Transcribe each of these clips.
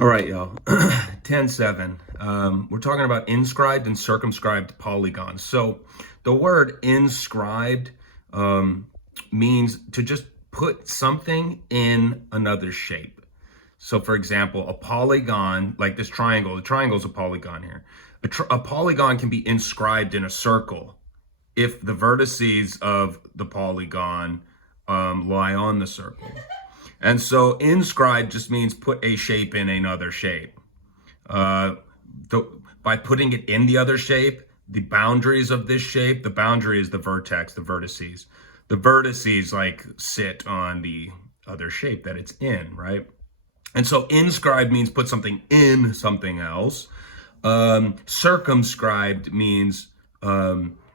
All right, y'all. 10-7. We're talking about inscribed and circumscribed polygons. So the word inscribed means to just put something in another shape. So for example, a polygon, like this triangle, the triangle is a polygon here. A polygon can be inscribed in a circle if the vertices of the polygon lie on the circle. And so inscribed just means put a shape in another shape. By putting it in the other shape, the boundaries of this shape, the boundary is the vertex, the vertices. The vertices like sit on the other shape that it's in, right? And so inscribed means put something in something else. Circumscribed means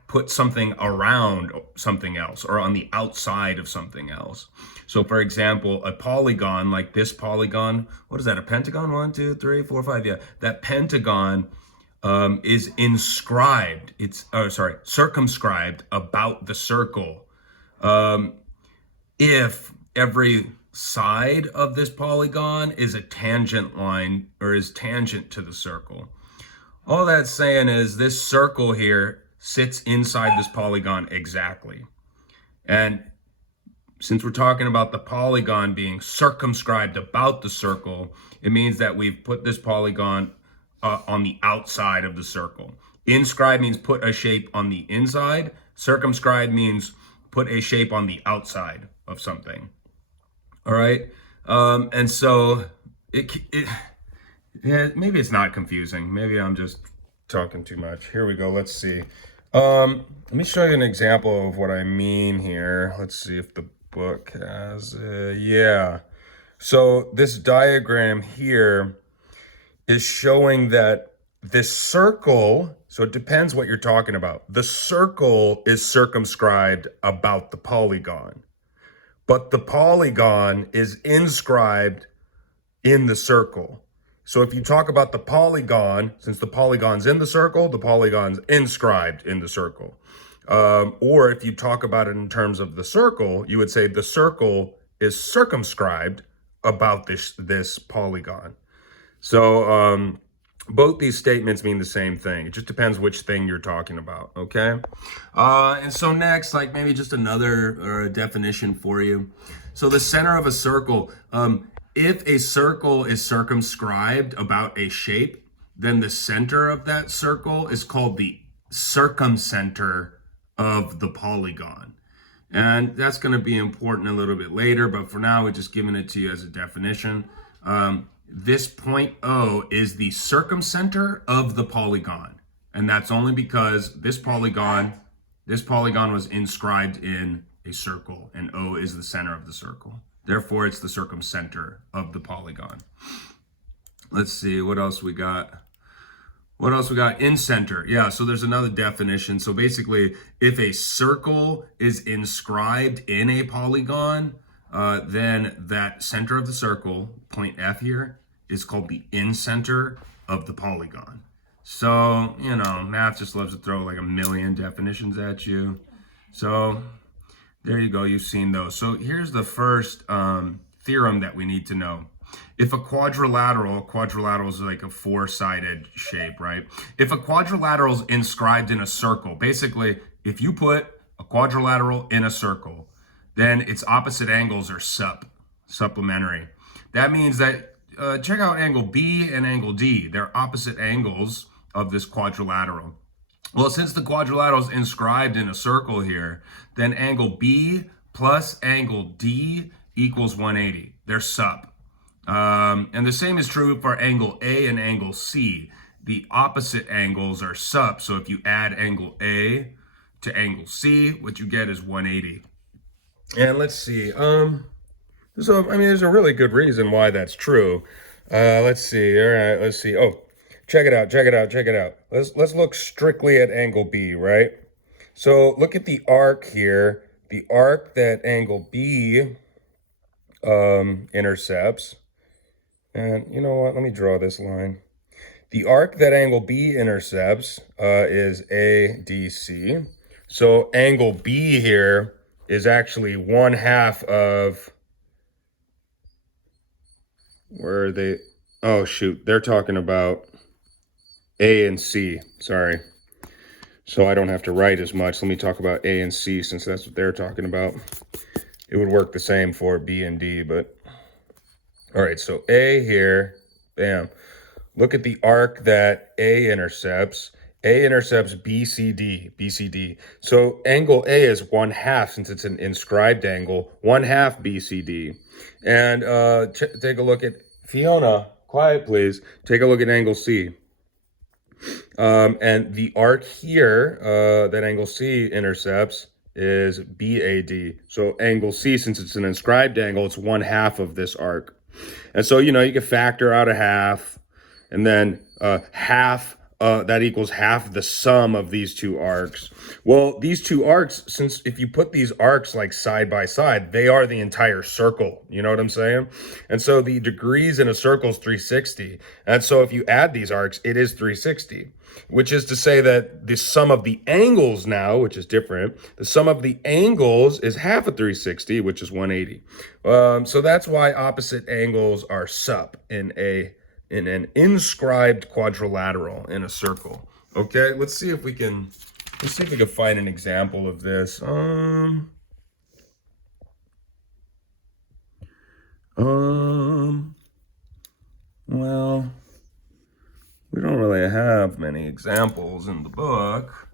put something around something else or on the outside of something else. So for example, a polygon like this polygon, what is that, a pentagon? 1, 2, 3, 4, 5, yeah. That pentagon is inscribed, circumscribed about the circle. If every side of this polygon is a tangent line or is tangent to the circle. All that's saying is this circle here sits inside this polygon exactly. And since we're talking about the polygon being circumscribed about the circle, it means that we've put this polygon on the outside of the circle. Inscribed means put a shape on the inside. Circumscribed means put a shape on the outside of something. All right. And so yeah, maybe it's not confusing. Maybe I'm just talking too much. Here we go. Let's see. Let me show you an example of what I mean here. Let's see if the book has, yeah. So this diagram here is showing that this circle, so it depends what you're talking about. The circle is circumscribed about the polygon, but the polygon is inscribed in the circle. So if you talk about the polygon, since the polygon's in the circle, the polygon's inscribed in the circle. Or if you talk about it in terms of the circle, you would say the circle is circumscribed about this polygon. So both these statements mean the same thing. It just depends which thing you're talking about, okay? And so next, like maybe just another definition for you. So the center of a circle, if a circle is circumscribed about a shape, then the center of that circle is called the circumcenter of the polygon. And that's going to be important a little bit later, but for now, we're just giving it to you as a definition. This point O is the circumcenter of the polygon. And that's only because this polygon was inscribed in a circle, and O is the center of the circle. Therefore, it's the circumcenter of the polygon. Let's see, what else we got? What else we got? In center. Yeah, so there's another definition. So basically, if a circle is inscribed in a polygon, then that center of the circle, point F here, is called the incenter of the polygon. So, you know, math just loves to throw like a million definitions at you. So there you go, you've seen those. So here's the first theorem that we need to know. If a quadrilateral is like a four-sided shape, right? If a quadrilateral is inscribed in a circle, basically, if you put a quadrilateral in a circle, then its opposite angles are supplementary. That means that, check out angle B and angle D. They're opposite angles of this quadrilateral. Well, since the quadrilateral is inscribed in a circle here, then angle B plus angle D equals 180. They're sup. And the same is true for angle A and angle C. The opposite angles are sup. So if you add angle A to angle C, what you get is 180. And let's see. So, I mean, there's a really good reason why that's true. Let's see. All right, let's see. Oh, check it out. Let's look strictly at angle B, right? So look at the arc here. The arc that angle B intercepts. And you know what? Let me draw this line. The arc that angle B intercepts is ADC. So angle B here is actually 1/2 of, where are they? oh shoot, they're talking about A and C, sorry. So I don't have to write as much. Let me talk about A and C since that's what they're talking about. It would work the same for B and D, but all right, so A here, bam. Look at the arc that A intercepts. A intercepts BCD, BCD. So angle A is 1/2 since it's an inscribed angle, 1/2 BCD. And take a look at, Fiona, quiet please. Take a look at angle C. And the arc here that angle C intercepts is BAD. So angle C, since it's an inscribed angle, it's 1/2 of this arc. And so, you know, you can factor out 1/2, and then half, that equals half the sum of these two arcs. Well, these two arcs, since if you put these arcs like side by side, they are the entire circle. You know what I'm saying? And so the degrees in a circle is 360. And so if you add these arcs, it is 360, which is to say that the sum of the angles now, which is different, the sum of the angles is half of 360, which is 180. So that's why opposite angles are sup in an inscribed quadrilateral in a circle. Okay, let's see if we can find an example of this. Well, we don't really have many examples in the book.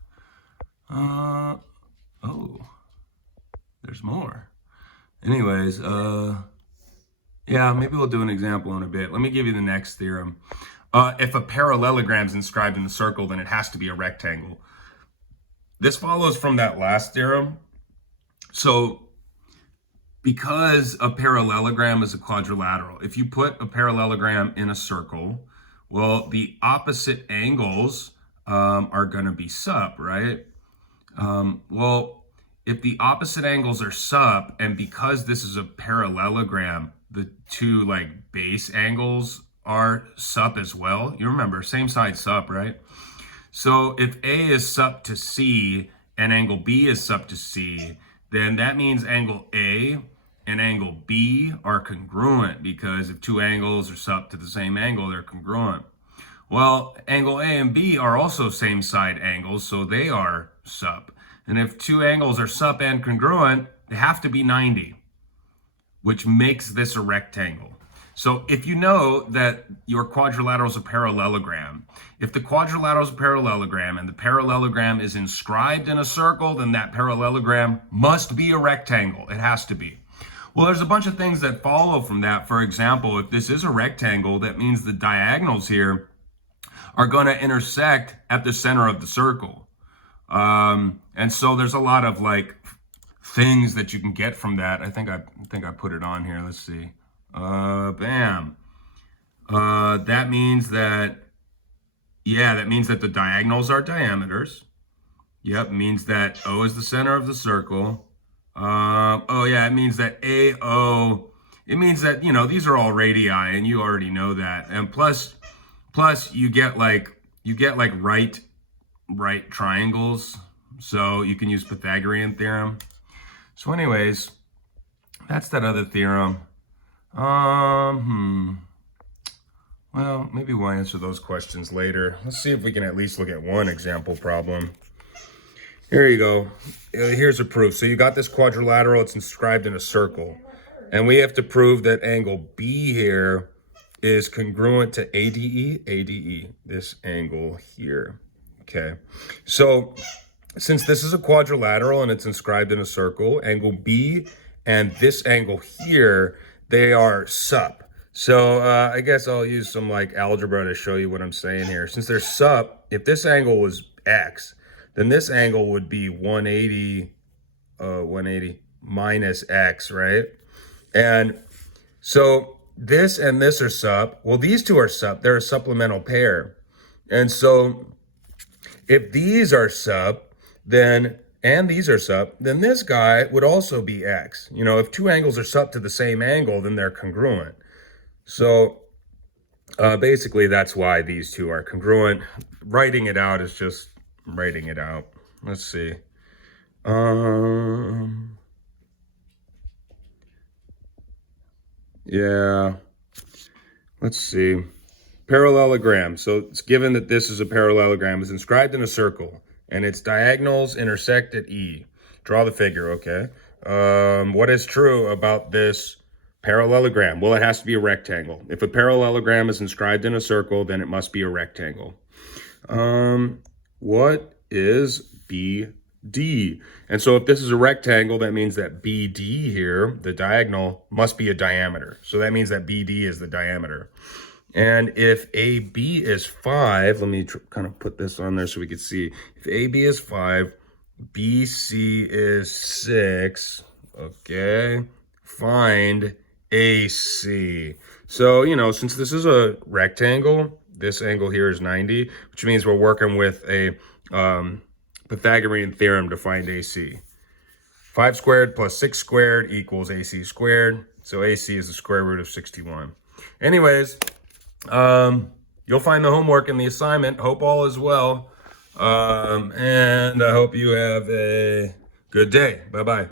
Oh, there's more. Anyways, yeah, maybe we'll do an example in a bit. Let me give you the next theorem. If a parallelogram is inscribed in the circle, then it has to be a rectangle. This follows from that last theorem. So because a parallelogram is a quadrilateral, if you put a parallelogram in a circle, well, the opposite angles are going to be sup, right? Well, if the opposite angles are sup, and because this is a parallelogram, the two like base angles are sup as well. You remember, same side sup, right? So if A is sup to C and angle B is sup to C, then that means angle A and angle B are congruent, because if two angles are sup to the same angle, they're congruent. Well, angle A and B are also same side angles, so they are sup. And if two angles are sup and congruent, they have to be 90, which makes this a rectangle. So if you know that your quadrilateral is a parallelogram, if the quadrilateral is a parallelogram and the parallelogram is inscribed in a circle, then that parallelogram must be a rectangle. It has to be. Well, there's a bunch of things that follow from that. For example, if this is a rectangle, that means the diagonals here are going to intersect at the center of the circle. And so there's a lot of like things that you can get from that. I think I put it on here. Let's see. Bam. That means that, yeah, that means that the diagonals are diameters. Yep, means that O is the center of the circle. Oh yeah, it means that AO, it means that, you know, these are all radii, and you already know that. And plus you get like right triangles, so you can use Pythagorean theorem. So anyways, that's that other theorem. Well, maybe we'll answer those questions later. Let's see if we can at least look at one example problem. Here you go. Here's a proof. So you got this quadrilateral, it's inscribed in a circle. And we have to prove that angle B here is congruent to ADE, this angle here. Okay. So since this is a quadrilateral and it's inscribed in a circle, angle B and this angle here, they are sup. So I guess I'll use some like algebra to show you what I'm saying here. Since they're sup, if this angle was X, then this angle would be 180 minus X, right? And so this and this are sup. Well, these two are sup. They're a supplemental pair. And so if these are sup, then, and these are sup, then this guy would also be X. You know, if two angles are sup to the same angle, then they're congruent. So basically that's why these two are congruent. Writing it out is just writing it out. Let's see. Yeah. Let's see. Parallelogram. So it's given that this is a parallelogram. It's inscribed in a circle, and its diagonals intersect at E. Draw the figure, okay? What is true about this parallelogram? Well, it has to be a rectangle. If a parallelogram is inscribed in a circle, then it must be a rectangle. What is BD? And so if this is a rectangle, that means that BD here, the diagonal, must be a diameter. So that means that BD is the diameter. And if AB is 5, let me kind of put this on there so we can see. If AB is 5, BC is 6, okay, find AC. So, you know, since this is a rectangle, this angle here is 90, which means we're working with a Pythagorean theorem to find AC. 5 squared plus 6 squared equals AC squared. So AC is the square root of 61. Anyways, you'll find the homework in the assignment. Hope all is well. And I hope you have a good day. Bye-bye.